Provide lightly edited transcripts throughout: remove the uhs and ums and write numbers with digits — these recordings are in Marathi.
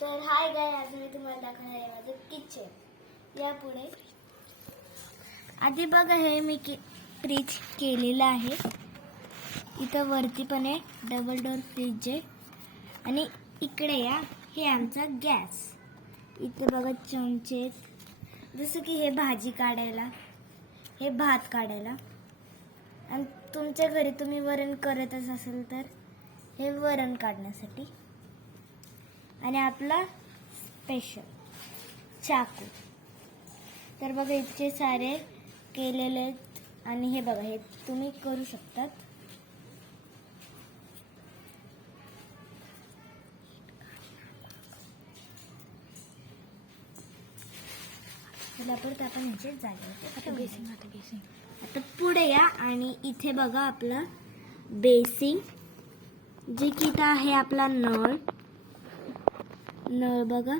तर हाय गाय, आज मी तुम्हाला दाखवणार आहे माझं किचन. यापुढे आधी बघा, हे मी फ्रीज केलेलं आहे. इथं वरती पण आहे, डबल डोअर फ्रीज आहे. आणि इकडे या, हे आमचा गॅस. इथे बघा चमचे आहेत, जसं की हे भाजी काढायला, हे भात काढायला. आणि तुमच्या घरी तुम्ही वरण करतच असेल तर हे वरण काढण्यासाठी. आणि आपला स्पेशल चाकू. तर बघा इतके सारे केलेले आहेत. आणि हे बघा, हे तुम्ही करू शकतात. परत आपण ह्याचे जागे आता पुढे या आणि इथे बघा आपलं बेसिंग, जे की इथं आहे आपला नळ बघा.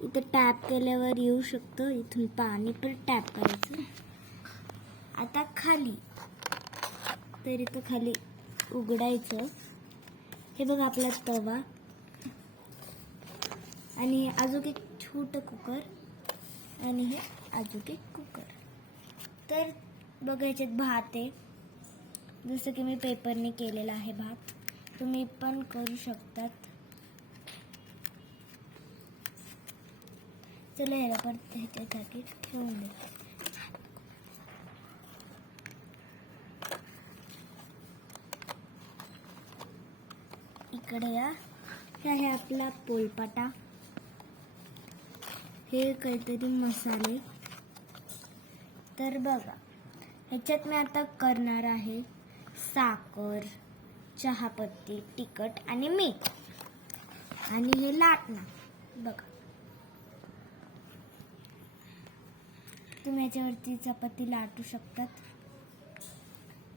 इथं टॅप केल्यावर येऊ शकतं, इथून पाणी पण टॅप करायचं. आता खाली, तर इथं खाली उघडायचं. हे बघा आपला तवा. आणि अजून एक छोटं कुकर. आणि हे अजून एक कुकर. तर बघा ह्याच्यात भात आहे, जसं की मी पेपरने केलेला आहे भात. तुम्ही पण करू शकतात. चला ह्याला पण ह्याच्या जागी ठेवून दे. इकडे या, हे आहे आपला पोलपाटा. हे काहीतरी मसाले. तर बघा, ह्याच्यात मी आता करणार आहे साखर, चहापत्ती, तिखट आणि मीठ. आणि हे लाटणं बघा. तुम्ही याच्यावरती चपाती लाटू शकतात.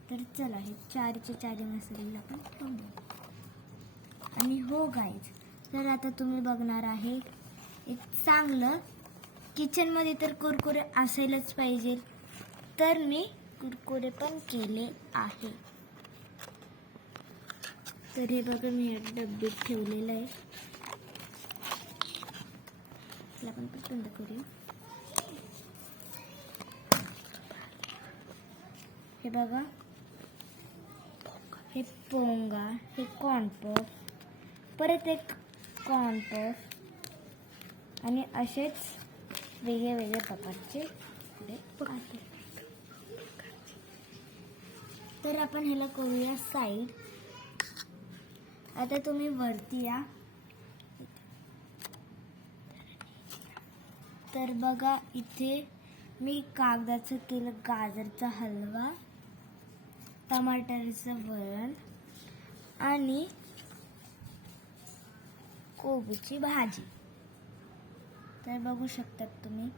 तर चला, हे चारी मसाले आपण ठेवून देऊ. आणि हो गाईज, तर आता तुम्ही बघणार आहे एक चांगलं किचनमध्ये तर कुरकुरे असायलाच पाहिजे. तर मी कुरकुरे पण केले आहे. तर हे बघा, मी या डब्यात ठेवलेलं आहे. त्याला आपण बंद करूया. हे बघा, हे पोंगा, हे कॉर्नपॉप, परत एक कॉर्नपॉप. आणि असेच वेगळे प्रकारचे आहे. तर आपण ह्याला करूया साईड. आता तुम्ही वरती या. तर बघा, इथे मी कागदाचं केलं गाजरचा हलवा, टमाटरचं वरण आणि कोबीची भाजी. तर बघू शकतात तुम्ही.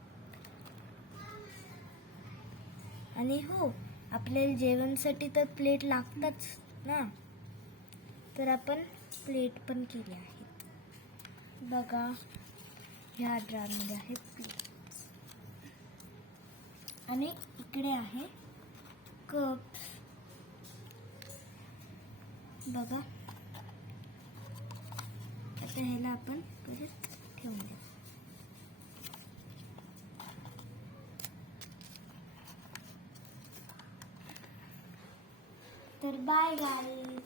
आणि हो, आपल्याला जेवणासाठी तर प्लेट लागताच ना. तर आपण प्लेट पण केली आहेत. बघा, ह्या ड्रामध्ये आहेत प्लेट्स. आणि इकडे आहे कप्स. बघा, आता ह्याला आपण परत ठेवून देऊ. तर बाय गाईज.